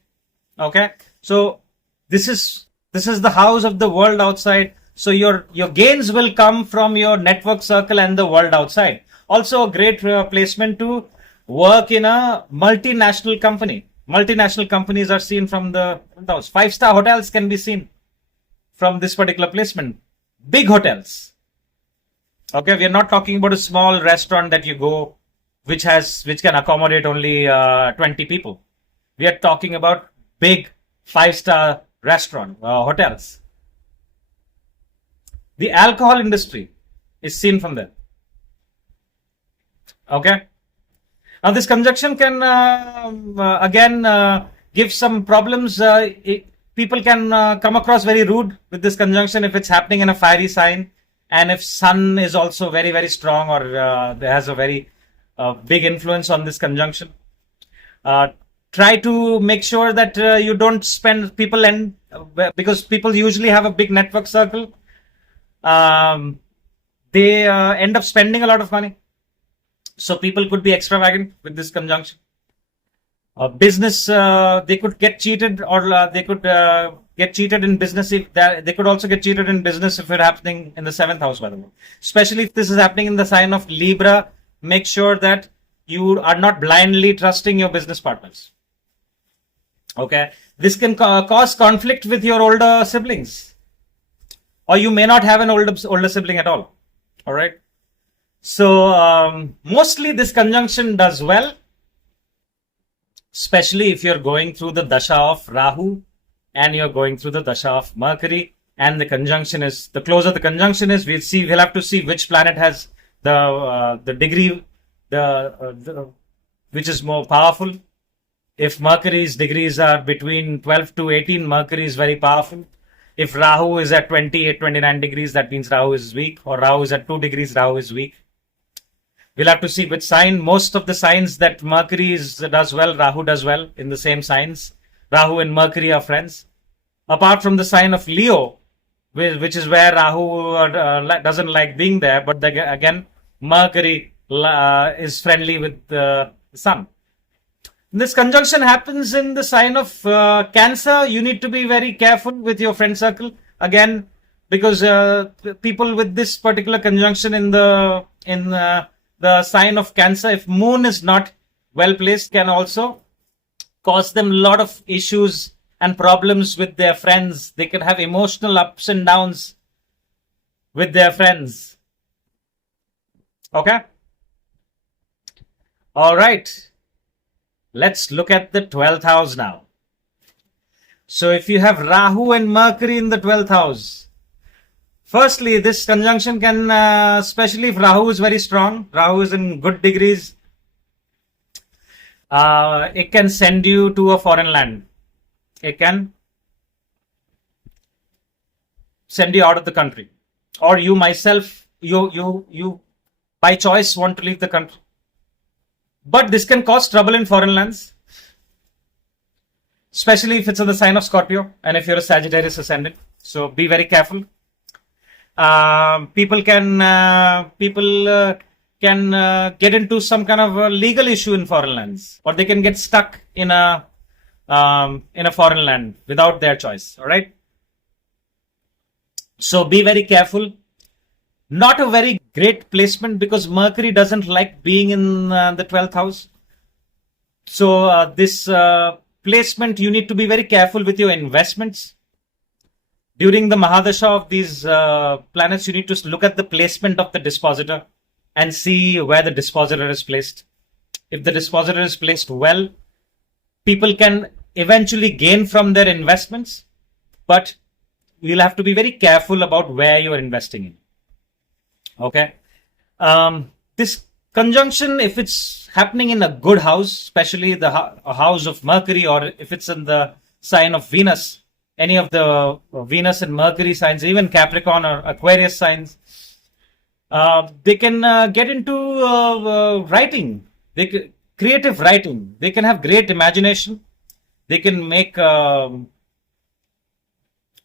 Okay, so this is the house of the world outside. So your gains will come from your network circle and the world outside. Also a great placement to work in a multinational company. Multinational companies are seen from the house. 5-star hotels can be seen from this particular placement. Big hotels. Okay, we are not talking about a small restaurant that you go which can accommodate only 20 people. We are talking about big 5-star restaurant hotels. The alcohol industry is seen from there. Okay. Now this conjunction can again give some problems. People can come across very rude with this conjunction if it's happening in a fiery sign, and if sun is also very, very strong, or there has a very big influence on this conjunction. Try to make sure that you don't spend people, and because people usually have a big network circle, they end up spending a lot of money. So people could be extravagant with this conjunction. Business, they could get cheated, or they could get cheated in business. They could also get cheated in business if it's happening in the 7th house, by the way. Especially if this is happening in the sign of Libra. Make sure that you are not blindly trusting your business partners. Okay, this can cause conflict with your older siblings, or you may not have an older sibling at all. All right. So mostly this conjunction does well, especially if you're going through the dasha of Rahu and you're going through the dasha of Mercury, and the conjunction is, the closer the conjunction is, we'll have to see which planet has the degree, which is more powerful. If Mercury's degrees are between 12 to 18, Mercury is very powerful. If Rahu is at 28, 29 degrees, that means Rahu is weak, or Rahu is at 2 degrees, Rahu is weak. We'll have to see which sign. Most of the signs that Mercury does well, Rahu does well in the same signs. Rahu and Mercury are friends. Apart from the sign of Leo, which is where Rahu doesn't like being there, but again, Mercury is friendly with the Sun. This conjunction happens in the sign of Cancer. You need to be very careful with your friend circle. Again, because people with this particular conjunction in the sign of Cancer, if Moon is not well placed, can also cause them a lot of issues and problems with their friends. They can have emotional ups and downs with their friends. Okay? All right. Let's look at the 12th house now. So if you have Rahu and Mercury in the 12th house, firstly, this conjunction can, especially if Rahu is very strong, Rahu is in good degrees, it can send you to a foreign land. It can send you out of the country, or you myself, you by choice want to leave the country. But this can cause trouble in foreign lands, especially if it's in the sign of Scorpio and if you're a Sagittarius ascendant. So be very careful. People can get into some kind of a legal issue in foreign lands, or they can get stuck in a foreign land without their choice. All right. So be very careful. Not a very great placement, because Mercury doesn't like being in the 12th house. So this placement, you need to be very careful with your investments. During the Mahadasha of these planets, you need to look at the placement of the dispositor and see where the dispositor is placed. If the dispositor is placed well, people can eventually gain from their investments, but you'll have to be very careful about where you're investing in. Okay. This conjunction, if it's happening in a good house, especially the house of Mercury, or if it's in the sign of Venus, any of the Venus and Mercury signs, even Capricorn or Aquarius signs, they can get into writing, creative writing. They can have great imagination. They can make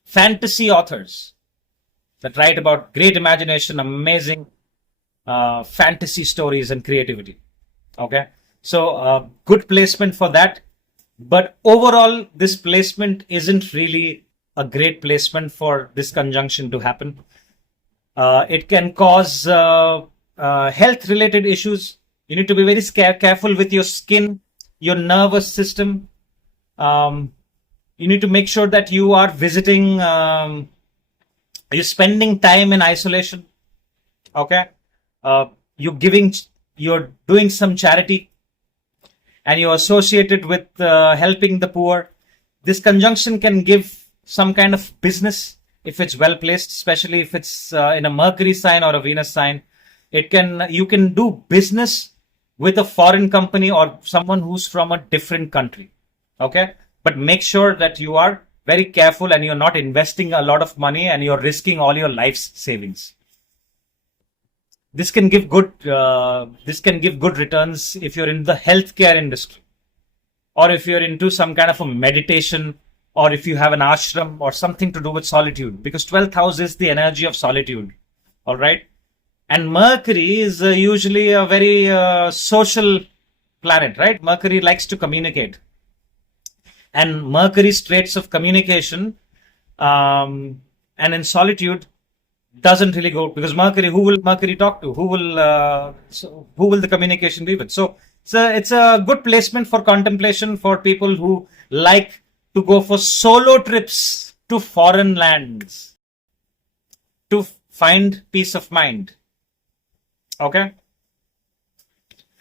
fantasy authors that write about great imagination, amazing fantasy stories and creativity. Okay, so good placement for that. But overall, this placement isn't really a great placement for this conjunction to happen. It can cause health-related issues. You need to be very careful with your skin, your nervous system. You need to make sure that you are visiting, you're spending time in isolation. Okay, you're doing some charity, and you're associated with helping the poor. This conjunction can give some kind of business if it's well placed, especially if it's in a Mercury sign or a Venus sign. You can do business with a foreign company or someone who's from a different country. Okay, but make sure that you are very careful and you're not investing a lot of money and you're risking all your life's savings. This can give good returns if you're in the healthcare industry, or if you're into some kind of a meditation, or if you have an ashram or something to do with solitude, because 12th house is the energy of solitude. All right, and Mercury is usually a very social planet, right? Mercury likes to communicate, and Mercury's traits of communication and in solitude doesn't really go, because Mercury, who will Mercury talk to? Who will the communication be with? So it's a good placement for contemplation for people who like to go for solo trips to foreign lands to find peace of mind. Okay.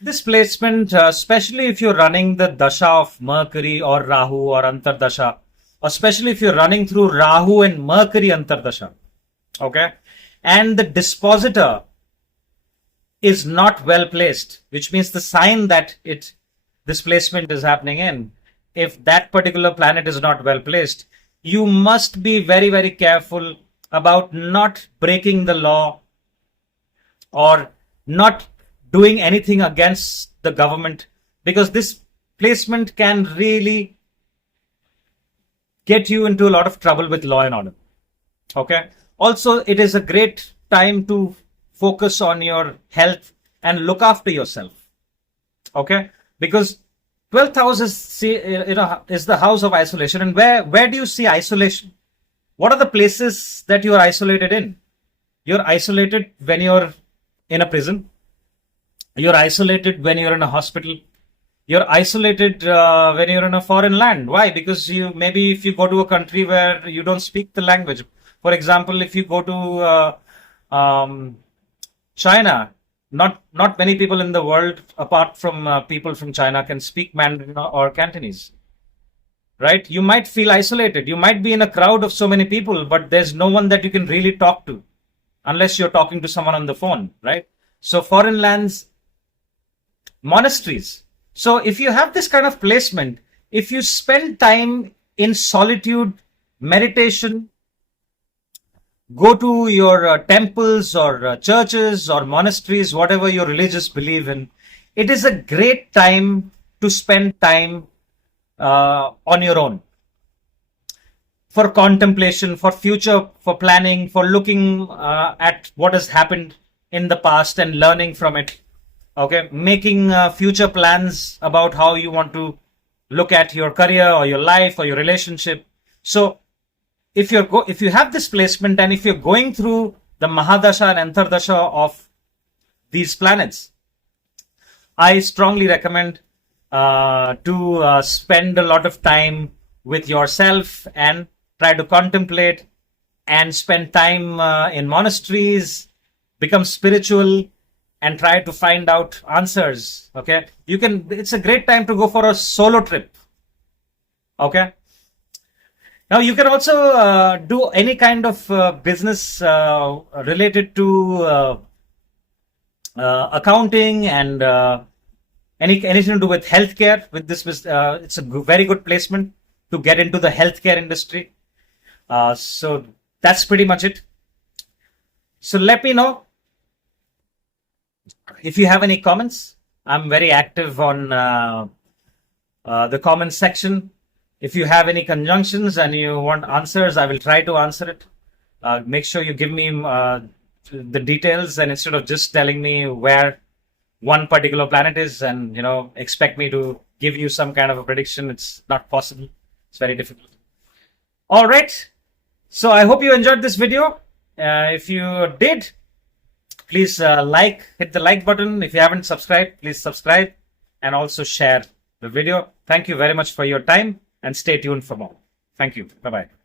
This placement, especially if you're running the dasha of Mercury or Rahu or Antardasha, especially if you're running through Rahu and Mercury Antardasha, okay, and the dispositor is not well placed, which means the sign that this placement is happening in, if that particular planet is not well placed, you must be very, very careful about not breaking the law or not doing anything against the government, because this placement can really get you into a lot of trouble with law and order. Okay. Also, it is a great time to focus on your health and look after yourself. Okay, because 12th house is the house of isolation. And where do you see isolation? What are the places that you are isolated in? You're isolated when you're in a prison. You're isolated when you're in a hospital. You're isolated when you're in a foreign land. Why? Because if you go to a country where you don't speak the language. For example, if you go to China, not many people in the world, apart from people from China, can speak Mandarin or Cantonese. Right? You might feel isolated. You might be in a crowd of so many people, but there's no one that you can really talk to, unless you're talking to someone on the phone. Right? So foreign lands, monasteries. So if you have this kind of placement, if you spend time in solitude, meditation, go to your temples or churches or monasteries, whatever your religious belief in, it is a great time to spend time on your own, for contemplation, for future, for planning, for looking at what has happened in the past and learning from it. Okay, making future plans about how you want to look at your career or your life or your relationship. So if you have this placement, and if you're going through the Mahadasha and Antardasha of these planets, I strongly recommend to spend a lot of time with yourself and try to contemplate and spend time in monasteries, become spiritual, and try to find out answers. Okay, it's a great time to go for a solo trip. Okay, now you can also do any kind of business related to accounting and anything to do with healthcare. With this, it's a very good placement to get into the healthcare industry. So that's pretty much it. So let me know if you have any comments. I'm very active on the comments section. If you have any conjunctions and you want answers, I will try to answer it. Make sure you give me the details, and instead of just telling me where one particular planet is and expect me to give you some kind of a prediction, it's not possible. It's very difficult. All right. So I hope you enjoyed this video. If you did, please hit the like button. If you haven't subscribed, please subscribe and also share the video. Thank you very much for your time and stay tuned for more. Thank you. Bye-bye.